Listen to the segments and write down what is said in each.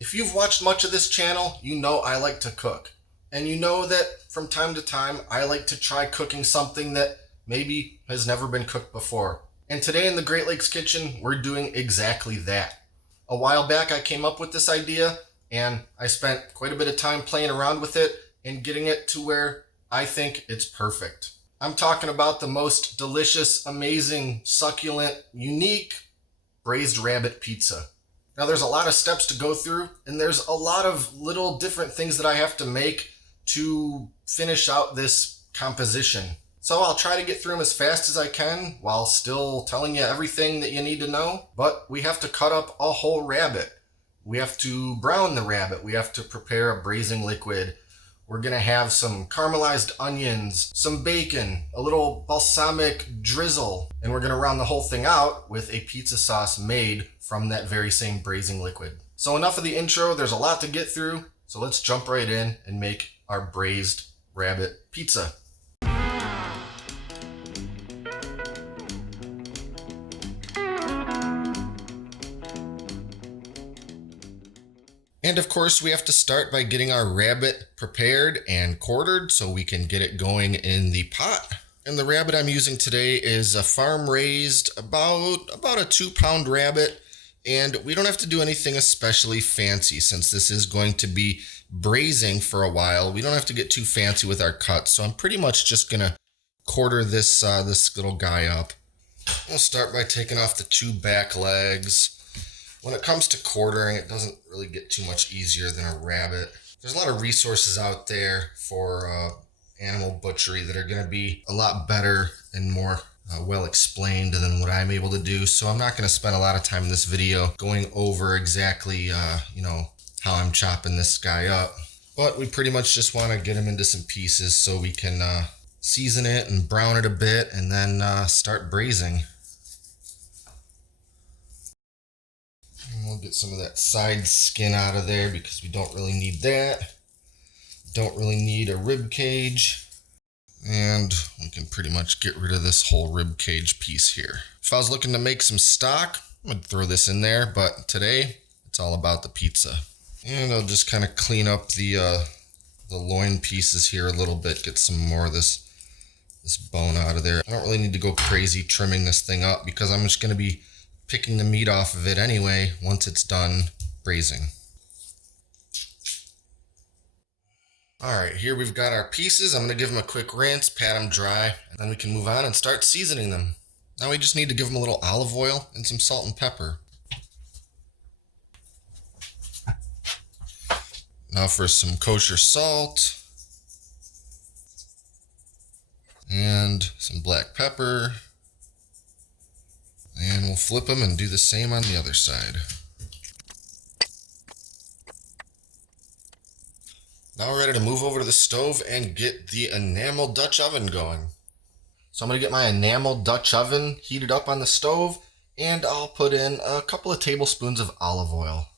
If you've watched much of this channel, you know I like to cook. And you know that from time to time, I like to try cooking something that maybe has never been cooked before. And today in the Great Lakes Kitchen, we're doing exactly that. A while back, I came up with this idea, and I spent quite a bit of time playing around with it and getting it to where I think it's perfect. I'm talking about the most delicious, amazing, succulent, unique braised rabbit pizza. Now there's a lot of steps to go through, and there's a lot of little different things that I have to make to finish out this composition. So I'll try to get through them as fast as I can while still telling you everything that you need to know. But we have to cut up a whole rabbit. We have to brown the rabbit. We have to prepare a braising liquid. We're gonna have some caramelized onions, some bacon, a little balsamic drizzle, and we're gonna round the whole thing out with a pizza sauce made from that very same braising liquid. So enough of the intro, there's a lot to get through, so let's jump right in and make our braised rabbit pizza. And of course, we have to start by getting our rabbit prepared and quartered so we can get it going in the pot. And the rabbit I'm using today is a farm raised, about a 2-pound rabbit. And we don't have to do anything especially fancy since this is going to be braising for a while. We don't have to get too fancy with our cuts. So I'm pretty much just gonna quarter this little guy up. We'll start by taking off the 2 back legs. When it comes to quartering, it doesn't really get too much easier than a rabbit. There's a lot of resources out there for animal butchery that are going to be a lot better and more well explained than what I'm able to do. So I'm not going to spend a lot of time in this video going over exactly, how I'm chopping this guy up. But we pretty much just want to get him into some pieces so we can season it and brown it a bit and then start braising. We'll get some of that side skin out of there because we don't really need that. Don't really need a rib cage. And we can pretty much get rid of this whole rib cage piece here. If I was looking to make some stock, I would throw this in there, but today it's all about the pizza. And I'll just kind of clean up the loin pieces here a little bit, get some more of this bone out of there. I don't really need to go crazy trimming this thing up because I'm just going to be picking the meat off of it anyway once it's done braising. All right, here we've got our pieces. I'm gonna give them a quick rinse, pat them dry, and then we can move on and start seasoning them. Now we just need to give them a little olive oil and some salt and pepper. Now for some kosher salt and some black pepper. And we'll flip them and do the same on the other side. Now we're ready to move over to the stove and get the Enamel Dutch oven going. So I'm going to get my Enamel Dutch oven heated up on the stove, and I'll put in a couple of tablespoons of olive oil.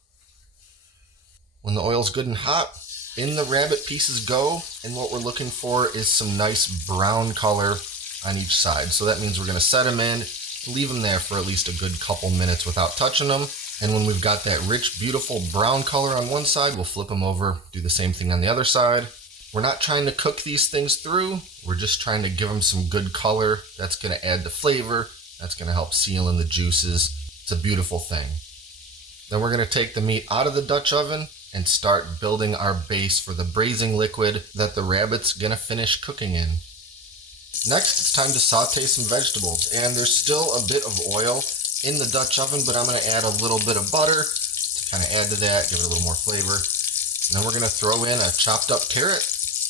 When the oil's good and hot, in the rabbit pieces go, and what we're looking for is some nice brown color on each side. So that means we're going to set them in, leave them there for at least a good couple minutes without touching them. And when we've got that rich, beautiful brown color on one side, we'll flip them over, do the same thing on the other side. We're not trying to cook these things through. We're just trying to give them some good color. That's going to add the flavor. That's going to help seal in the juices. It's a beautiful thing. Then we're going to take the meat out of the Dutch oven and start building our base for the braising liquid that the rabbit's going to finish cooking in. Next, it's time to saute some vegetables, and there's still a bit of oil in the Dutch oven, but I'm going to add a little bit of butter to kind of add to that, give it a little more flavor. And then we're going to throw in a chopped up carrot,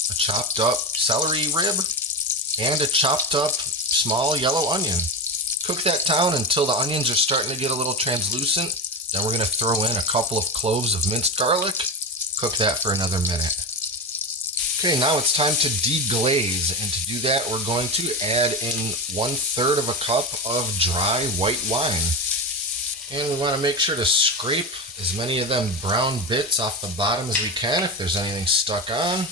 a chopped up celery rib, and a chopped up small yellow onion. Cook that down until the onions are starting to get a little translucent. Then we're going to throw in a couple of cloves of minced garlic. Cook that for another minute. Okay, now it's time to deglaze, and to do that we're going to add in 1/3 of a cup of dry white wine. And we want to make sure to scrape as many of them brown bits off the bottom as we can if there's anything stuck on.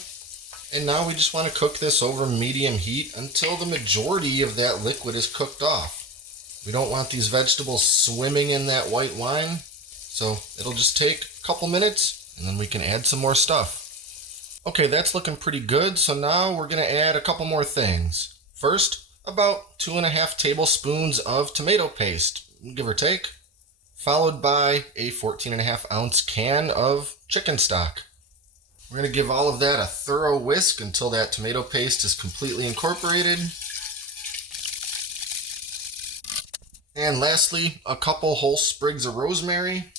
And now we just want to cook this over medium heat until the majority of that liquid is cooked off. We don't want these vegetables swimming in that white wine. So it'll just take a couple minutes and then we can add some more stuff. Okay, that's looking pretty good. So now we're gonna add a couple more things. First, about 2.5 tablespoons of tomato paste, give or take, followed by a 14.5 ounce can of chicken stock. We're gonna give all of that a thorough whisk until that tomato paste is completely incorporated. And lastly, a couple whole sprigs of rosemary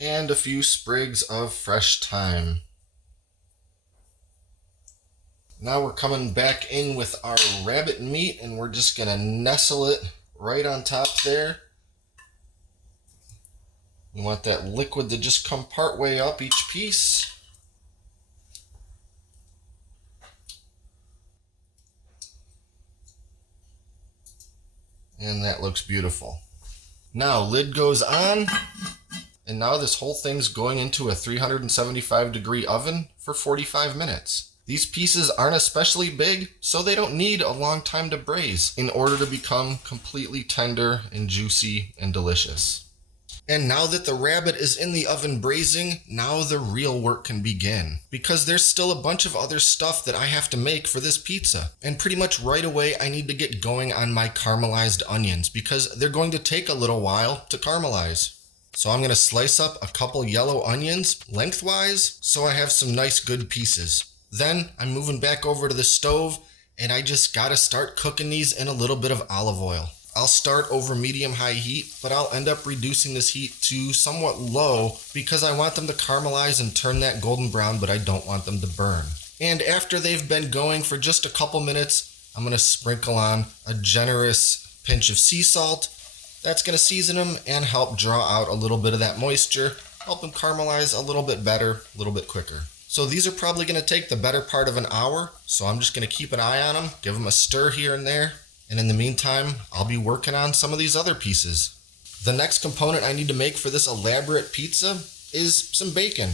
and a few sprigs of fresh thyme. Now we're coming back in with our rabbit meat and we're just gonna nestle it right on top there. We want that liquid to just come part way up each piece. And that looks beautiful. Now lid goes on, and now this whole thing's going into a 375-degree oven for 45 minutes. These pieces aren't especially big, so they don't need a long time to braise in order to become completely tender and juicy and delicious. And now that the rabbit is in the oven braising, now the real work can begin. Because there's still a bunch of other stuff that I have to make for this pizza. And pretty much right away, I need to get going on my caramelized onions because they're going to take a little while to caramelize. So I'm gonna slice up a couple yellow onions lengthwise so I have some nice good pieces. Then I'm moving back over to the stove and I just gotta start cooking these in a little bit of olive oil. I'll start over medium-high heat, but I'll end up reducing this heat to somewhat low because I want them to caramelize and turn that golden brown, but I don't want them to burn. And after they've been going for just a couple minutes, I'm gonna sprinkle on a generous pinch of sea salt. That's gonna season them and help draw out a little bit of that moisture, help them caramelize a little bit better, a little bit quicker. So these are probably gonna take the better part of an hour, so I'm just gonna keep an eye on them, give them a stir here and there. And in the meantime, I'll be working on some of these other pieces. The next component I need to make for this elaborate pizza is some bacon.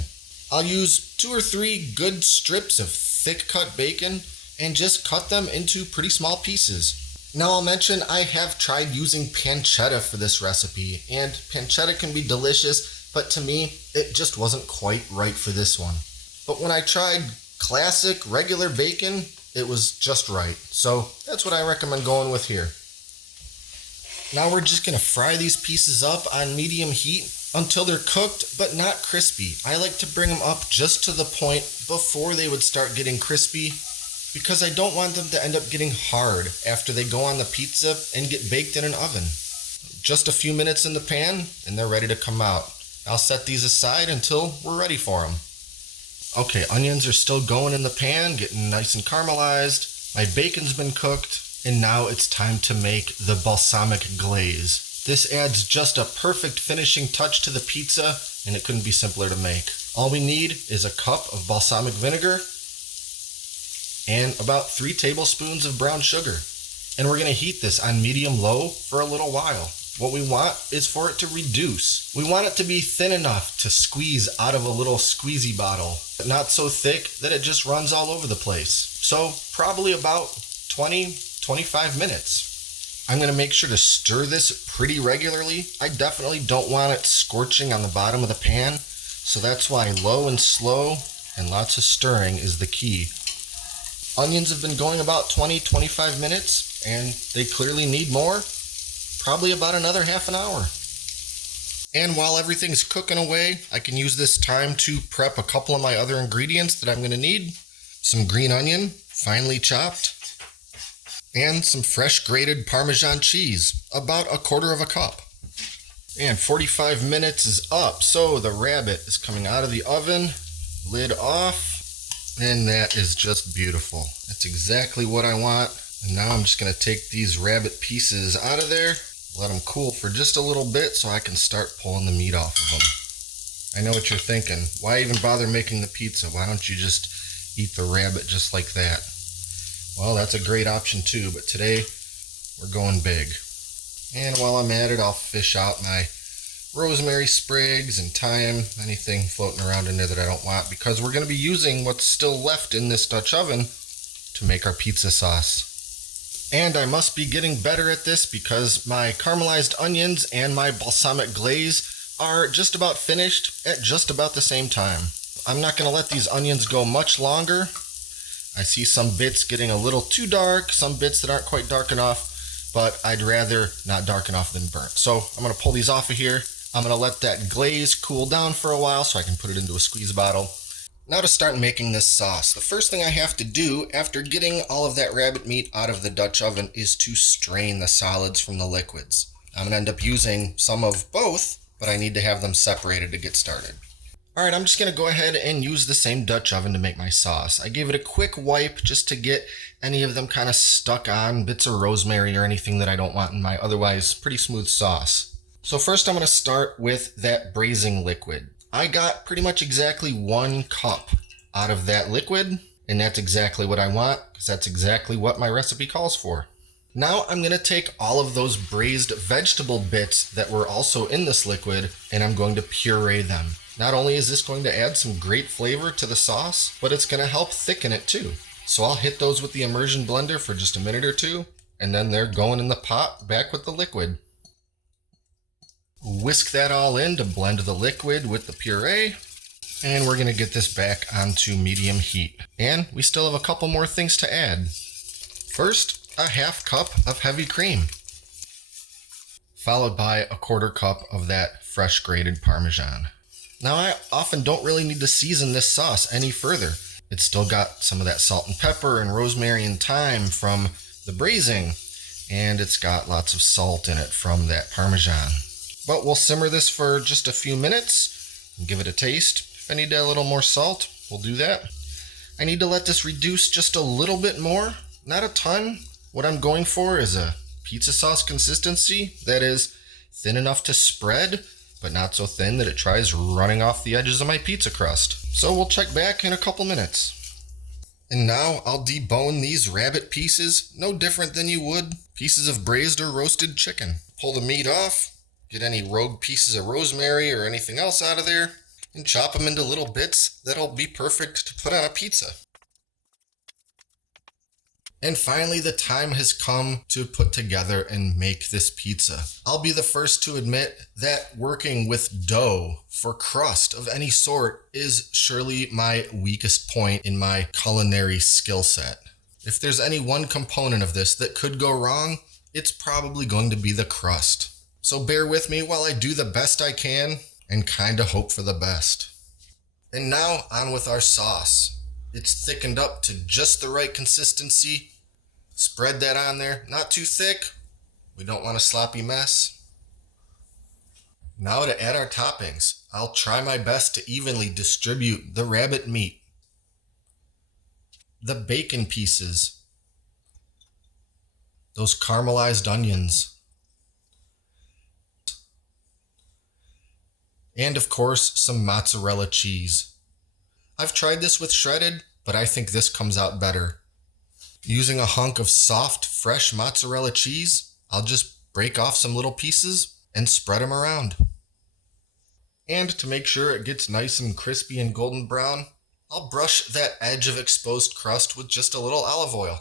I'll use 2 or 3 good strips of thick cut bacon and just cut them into pretty small pieces. Now I'll mention I have tried using pancetta for this recipe, and pancetta can be delicious, but to me, it just wasn't quite right for this one. But when I tried classic regular bacon, it was just right. So that's what I recommend going with here. Now we're just gonna fry these pieces up on medium heat until they're cooked but not crispy. I like to bring them up just to the point before they would start getting crispy because I don't want them to end up getting hard after they go on the pizza and get baked in an oven. Just a few minutes in the pan and they're ready to come out. I'll set these aside until we're ready for them. Okay, onions are still going in the pan, getting nice and caramelized. My bacon's been cooked, and now it's time to make the balsamic glaze. This adds just a perfect finishing touch to the pizza, and it couldn't be simpler to make. All we need is a cup of balsamic vinegar and about 3 tablespoons of brown sugar. And we're gonna heat this on medium-low for a little while. What we want is for it to reduce. We want it to be thin enough to squeeze out of a little squeezy bottle, but not so thick that it just runs all over the place. So probably about 20-25 minutes. I'm gonna make sure to stir this pretty regularly. I definitely don't want it scorching on the bottom of the pan, so that's why low and slow and lots of stirring is the key. Onions have been going about 20-25 minutes, and they clearly need more. Probably about another half an hour. And while everything's cooking away, I can use this time to prep a couple of my other ingredients that I'm gonna need. Some green onion, finely chopped, and some fresh grated Parmesan cheese, about 1/4 cup. And 45 minutes is up, so the rabbit is coming out of the oven, lid off, and that is just beautiful. That's exactly what I want. And now I'm just gonna take these rabbit pieces out of there, let them cool for just a little bit so I can start pulling the meat off of them. I know what you're thinking. Why even bother making the pizza? Why don't you just eat the rabbit just like that? Well, that's a great option too, but today we're going big. And while I'm at it, I'll fish out my rosemary sprigs and thyme, anything floating around in there that I don't want, because we're going to be using what's still left in this Dutch oven to make our pizza sauce. And I must be getting better at this because my caramelized onions and my balsamic glaze are just about finished at just about the same time. I'm not going to let these onions go much longer. I see some bits getting a little too dark, some bits that aren't quite dark enough, but I'd rather not dark enough than burnt. So I'm going to pull these off of here. I'm going to let that glaze cool down for a while so I can put it into a squeeze bottle. Now to start making this sauce, the first thing I have to do after getting all of that rabbit meat out of the Dutch oven is to strain the solids from the liquids. I'm going to end up using some of both, but I need to have them separated to get started. Alright, I'm just going to go ahead and use the same Dutch oven to make my sauce. I gave it a quick wipe just to get any of them kind of stuck on, bits of rosemary or anything that I don't want in my otherwise pretty smooth sauce. So first I'm going to start with that braising liquid. I got pretty much exactly 1 cup out of that liquid, and that's exactly what I want because that's exactly what my recipe calls for. Now I'm going to take all of those braised vegetable bits that were also in this liquid and I'm going to puree them. Not only is this going to add some great flavor to the sauce, but it's going to help thicken it too. So I'll hit those with the Immersion Blender for just a minute or two, and then they're going in the pot back with the liquid. Whisk that all in to blend the liquid with the puree, and we're going to get this back onto medium heat. And we still have a couple more things to add. First, a half cup of heavy cream, followed by a 1/4 cup of that fresh grated Parmesan. Now I often don't really need to season this sauce any further. It's still got some of that salt and pepper and rosemary and thyme from the braising, and it's got lots of salt in it from that Parmesan. But we'll simmer this for just a few minutes and give it a taste. If I need a little more salt, we'll do that. I need to let this reduce just a little bit more, not a ton. What I'm going for is a pizza sauce consistency that is thin enough to spread, but not so thin that it tries running off the edges of my pizza crust. So we'll check back in a couple minutes. And now I'll debone these rabbit pieces, no different than you would pieces of braised or roasted chicken. Pull the meat off, get any rogue pieces of rosemary or anything else out of there, and chop them into little bits that'll be perfect to put on a pizza. And finally, the time has come to put together and make this pizza. I'll be the first to admit that working with dough for crust of any sort is surely my weakest point in my culinary skill set. If there's any one component of this that could go wrong, it's probably going to be the crust. So bear with me while I do the best I can and kind of hope for the best. And now on with our sauce. It's thickened up to just the right consistency. Spread that on there, not too thick. We don't want a sloppy mess. Now to add our toppings. I'll try my best to evenly distribute the rabbit meat, the bacon pieces, those caramelized onions, and of course some mozzarella cheese. I've tried this with shredded, but I think this comes out better. Using a hunk of soft, fresh mozzarella cheese, I'll just break off some little pieces and spread them around. And to make sure it gets nice and crispy and golden brown, I'll brush that edge of exposed crust with just a little olive oil.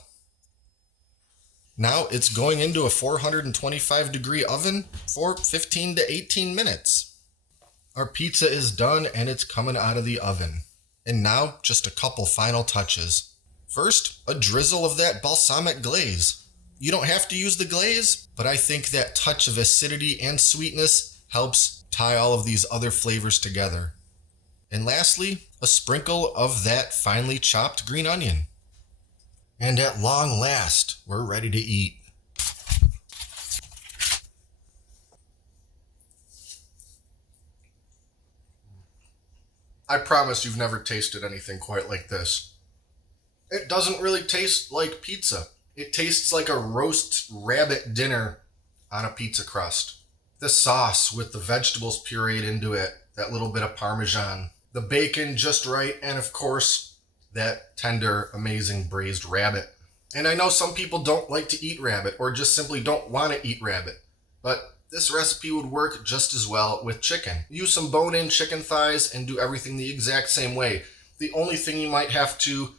Now it's going into a 425-degree oven for 15 to 18 minutes. Our pizza is done and it's coming out of the oven. And now just a couple final touches. First, a drizzle of that balsamic glaze. You don't have to use the glaze, but I think that touch of acidity and sweetness helps tie all of these other flavors together. And lastly, a sprinkle of that finely chopped green onion. And at long last, we're ready to eat. I promise you've never tasted anything quite like this. It doesn't really taste like pizza. It tastes like a roast rabbit dinner on a pizza crust. The sauce with the vegetables pureed into it, that little bit of Parmesan, the bacon just right, and of course, that tender, amazing braised rabbit. And I know some people don't like to eat rabbit or just simply don't want to eat rabbit, but this recipe would work just as well with chicken. Use some bone-in chicken thighs and do everything the exact same way. The only thing you might have to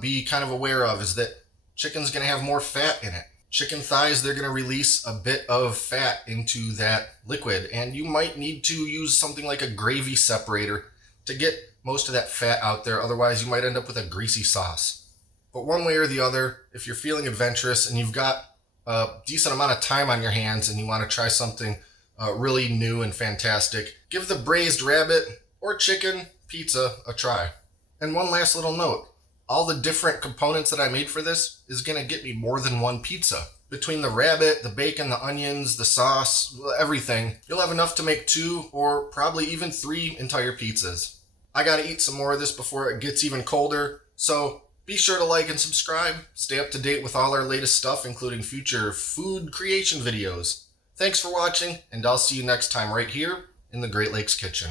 be kind of aware of is that chicken's going to have more fat in it. Chicken thighs, they're going to release a bit of fat into that liquid, and you might need to use something like a gravy separator to get most of that fat out there. Otherwise, you might end up with a greasy sauce. But one way or the other, if you're feeling adventurous and you've got a decent amount of time on your hands and you want to try something really new and fantastic, give the braised rabbit or chicken pizza a try. And one last little note. All the different components that I made for this is going to get me more than one pizza. Between the rabbit, the bacon, the onions, the sauce, everything, you'll have enough to make 2 or probably even 3 entire pizzas. I gotta eat some more of this before it gets even colder, so be sure to like and subscribe. Stay up to date with all our latest stuff, including future food creation videos. Thanks for watching, and I'll see you next time right here in the Great Lakes Kitchen.